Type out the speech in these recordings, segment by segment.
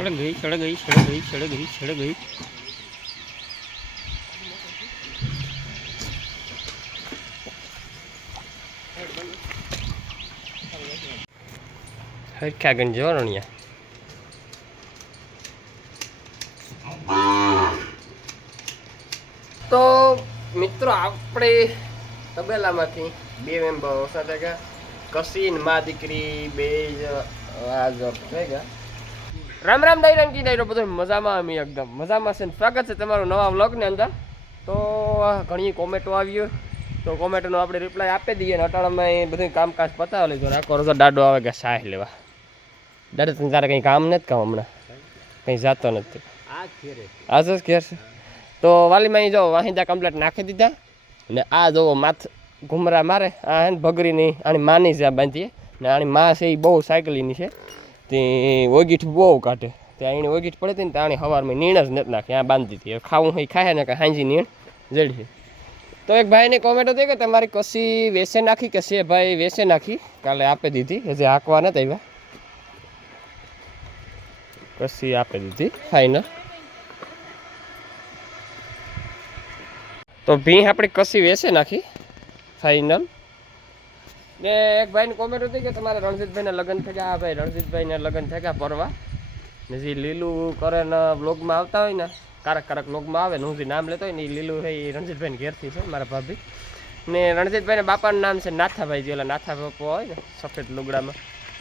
સડક ગઈ સડક ગઈ સડક ગઈ સડક ગઈ સડક ગઈ હરખ્યા ગંજ જોરણિયા તો મિત્રો આપણે તબેલામાંથી બે મેમ્બર ઓછા થઈ ગયા. કસીન મા દીકરી બે જ આજ થઈ ગયા. રામ રામ દાયરાન કી દાયરો બધો મજામાં અમે એકદમ. મજામાં છે સ્વાગત છે તમારું નવા વ્લોગની અંદર. તો ઘણી કોમેન્ટો આવી તો કોમેન્ટનો આપણે રિપ્લાય આપી દઈએ ને અટાણામાં એ બધું કામકાજ પતાવી લીધું આખો રોજ દાડો આવે કે સાહ લેવા. દાડો તને તારે કંઈ કામ નથી કામ હમણાં? કંઈ જાતો નથી. આજ જ ઘેર છે? તો વાલીમાં જો વાહિંદા કમ્પ્લેટ નાખી દીધા. ને આ જોવો માથ ઘુમરા મારે, આ હે ને ભગરીની આની માની છે આ બાંધીએ. ને આની માં છે એ બહુ સાયકલીની છે. તે ઓગીઠ બહુ કાઢે. ત્યાં એની ઓગીઠ પડે હતી ને તો આની સવારમાં નીણ જ નથી નાખી, આ બાંધી હવે ખાવું હોય ખાય ને કે હાંજી નીણ જડી તો એક ભાઈની કોમેન્ટ હતી કે તમારી કસી વેસે નાખી કે છે ભાઈ વેસે નાખી? કાલે આપી દીધી. હજી હાંકવા નથી આવ્યા. કસી આપી દીધી? ફાઇનલ તો ભીં આપણી કસી વેસે નાખી. ફાઇનલ ને એક ભાઈની કોમેન્ટ હતી કે તમારે રણજીતભાઈના લગ્ન થઈ ગયા ભાઈ રણજીતભાઈને લગ્ન થઈ પરવા. ને જે લીલું કરે ને બ્લોગમાં આવતા હોય ને, કારક કારક બ્લોગમાં આવે ને, હું જે નામ લેતો હોય ને એ લીલું છે એ રણજીતભાઈને ઘેરથી છે, મારા ભાભી. ને રણજીતભાઈના બાપાનું નામ છે નાથાભાઈ, જે ઓલા નાથા બાપો હોય ને, સફેદ લુગડામાં.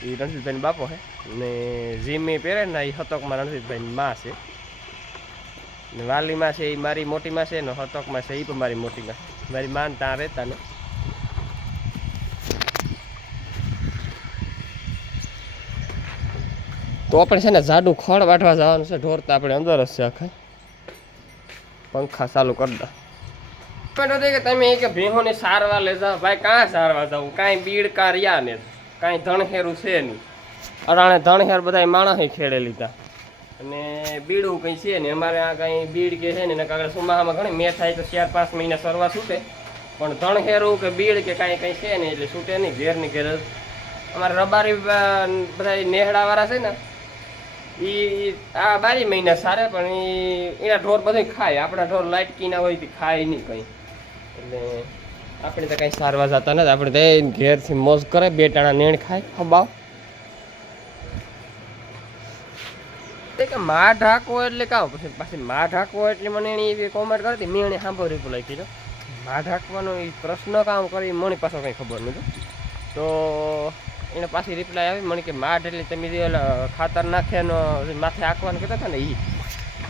એ રણજીતભાઈનો બાપો છે. ને જીમી પહેરે ને એ હતોકમાં રણજીતભાઈની માં છે. ને વાલીમાં છે એ મારી મોટીમાં છે ને હતકમાં છે એ પણ મારી મોટીમાં. મારી માન ત્યાં રહેતા ને. તો આપણે છે ને જાડું ખડ વાટવા જવાનું છે. ઢોર તો આપણે અંદર જ છે આખા. પંખા ચાલુ કરતા પણ હતી કે તમે કે ભેહોને સારવા લઈ જાઓ. ભાઈ કાં સારવાર જાઉં? કાંઈ બીડ રહ્યા ને? કાંઈ ધણહેરું છે નહીં. અડાણે ધણહેર બધા માણસે ખેડે લીધા. અને બીડું કંઈ છે ને અમારે આ કાંઈ બીડ કે છે ને એના કારણે સુમાહામાં ઘણી મેં થાય તો ચાર પાંચ મહિના સરવા છૂટે. પણ ધણહેરું કે બીડ કે કાંઈ કંઈ છે ને એટલે છૂટે નહીં ઘેરની ઘેર અમારે રબારી બધા નેહડાવાળા છે ને એ આ બારી મહિના સારે, પણ એ એના ઢોર બધું ખાય. આપણા ઢોર લાટકી ના હોય તે ખાય નહીં કંઈ. એટલે આપણે તો કંઈ સારવા જતા નથી. આપણે તો ઘેરથી મોજ કરે, બે ટાણા નેણ ખાય, હબાવ. તે કે મા ઢાકો એટલે કાં? પછી પાછી મા ઢાકો એટલે મને એની એવી કોમેન્ટ કરી હતી. મેં એને સાંભળ રિપ્લાય કીધો. મા ઢાકવાનો એ પ્રશ્ન કામ કરી મને પાછો કંઈ ખબર નહોતું તો એને પાછી રિપ્લાય આવી. મને કે માઢ એટલે તમે જે ખાતર નાખ્યાનો માથે આંકવાનું કહેતા હતા ને એ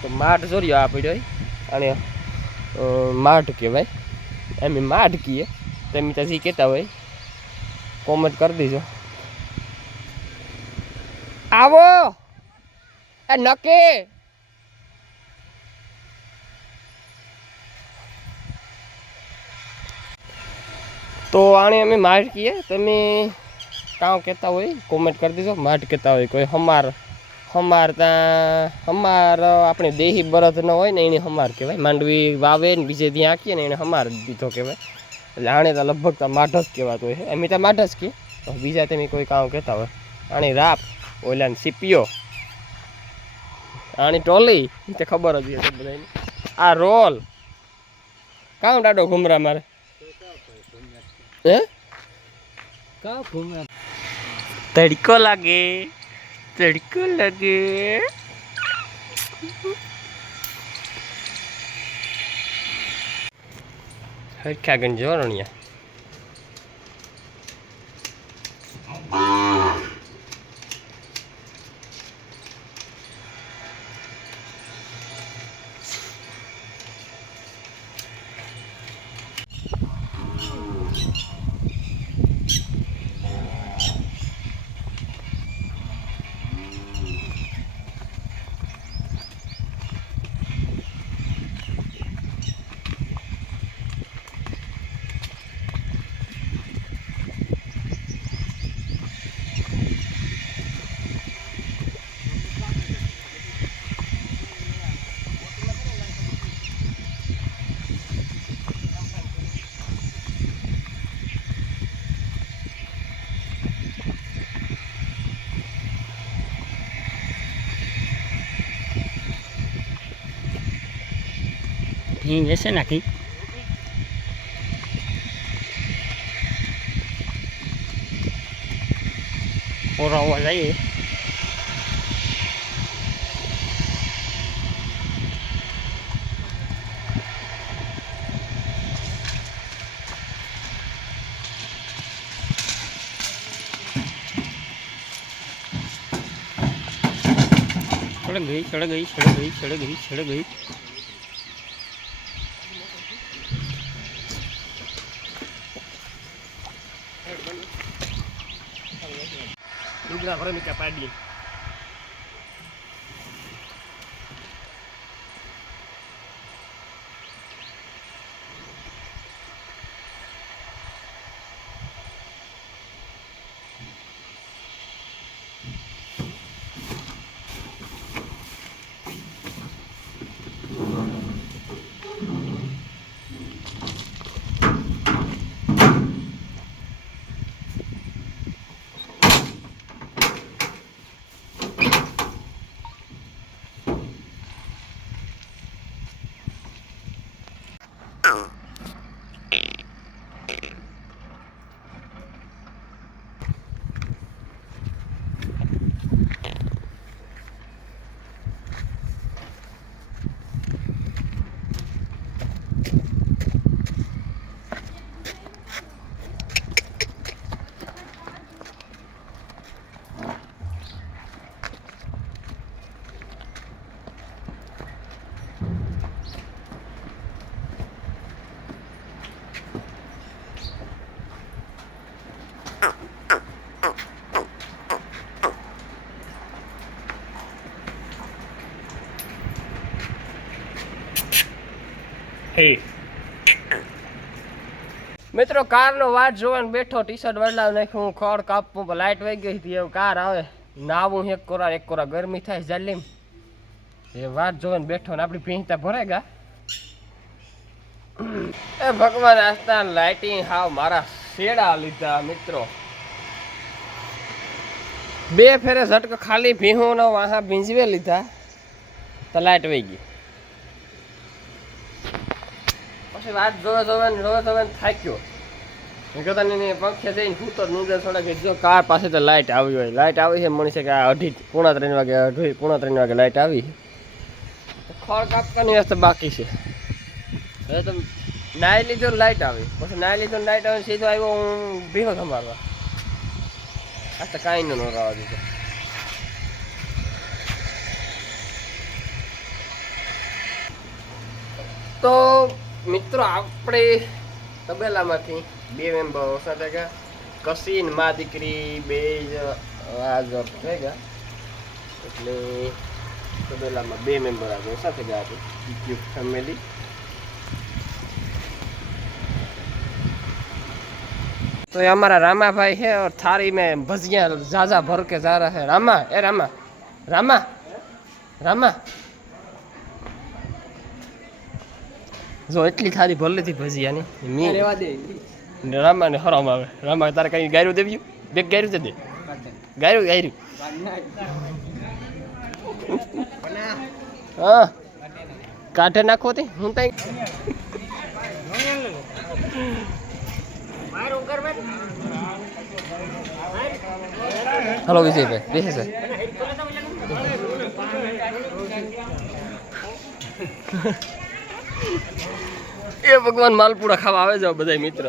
તો માઢ જોર્યો આ પડ્યો. અને માઢ કહેવાય. એમ માઢ કહીએ તમે ત્યાં કહેતા હોય કોમેન્ટ કરી દેજો. આવો! એ નકે તો આને અમે માઠ કહીએ તમે કાં કહેતા હોય કોમેન્ટ કરી દેજો. માઠ કહેતા હોય કોઈ. હમાર હમાર ત્યાં હમાર આપણે દેહી બરત ન હોય ને, એને હમાર કહેવાય. માંડવી વાવે ને, બીજે ત્યાં આંકીએ ને, એને હમાર દીધો કહેવાય. એટલે આણે તો લગભગ તો માઠ જ કહેવાતો હોય. એમ તો માઠ જ કહીએ બીજા તમે કોઈ કામ કહેતા હોય. આણે રાપ ઓલાને સીપીઓ આની ટોલી તે ખબર જ હશે બધાને આ રોલ. કામ ડાડો ઘુમરા મારે? હે? કા ઘુમરા તડકો લાગે તડકો લાગે. હરખા ગંજ રણિયા અહીં વેસે નાખી ઓરાવવા જઈએ ચડ ગઈ ચડ ગઈ ચડ ગઈ ચડ ગઈ ચડ ગઈ ડુંગરા ભરે મીઠા પાડી મિત્રો, કારનો વાટ જોવાનો બેઠો ટી શર્ટ બદલાવ નાખ્યું, હું ખોડ કાપું લાઇટ વહી ગઈ હતી, એવું કાર આવે. નાવું એક કોરા એક કોરા ગરમી થાય જલીમ એ વાટ જોઈને બેઠો ને આપણી ભીંતા ગા એ ભગવાન આસ્તા લાઇટિંગ હાવ મારા શેડા લીધા, મિત્રો. બે ફેરે ઝટકો ખાલી ભીહું વાહા ભીંજવે લીધા, તો લાઇટ વહી ગઈ. પછી વાત જોવે જોવે ને જોવે જોવે થાક્યો. ગતાની પંખે જઈને હું તો નીંદર થોડા કે જો કાર પાસે તો લાઇટ આવી હોય. લાઇટ આવી છે મળી છે કે આ અઢી, પૂણા ત્રણ વાગે, અઢી, પૂણા ત્રણ વાગે લાઇટ આવી ખડ કાપવાની વ્યસ્ત બાકી છે. હવે તો નાઈ લીધો લાઇટ આવી. પછી નાઈ લીધો લાઇટ આવી, સીધો આવ્યો, હું ભીહો સંભાળવા. આ તો કાંઈ ન રવા દીધો. તો મિત્રો આપણે તબેલામાંથી બે મેમ્બર સાથે ગયા કસીન મા દીકરી બે જ આજ થઈ ગયા એટલે તબેલામાં બે મેમ્બર આજે સાથે ગયા હતી ફેમિલી तो ये हमारा रामा भाई है और थारी में भजिया जाजा भर के जा रहा है रामा ए रामा रामा रामा જો એટલી થારી ભર ભજી આની. મી રેવા દે. રામા ને હરામ આવે. રામા તારે કઈ ગાયરું દેવ્યું બે ગાયરું દે? દે ગાયરું ગાયરું? હા. કાઢે નાખો તે હું તઈ હલો વિજયભાઈ બેસે સર એ ભગવાન માલપુડા ખાવા આવે છે બધા મિત્ર.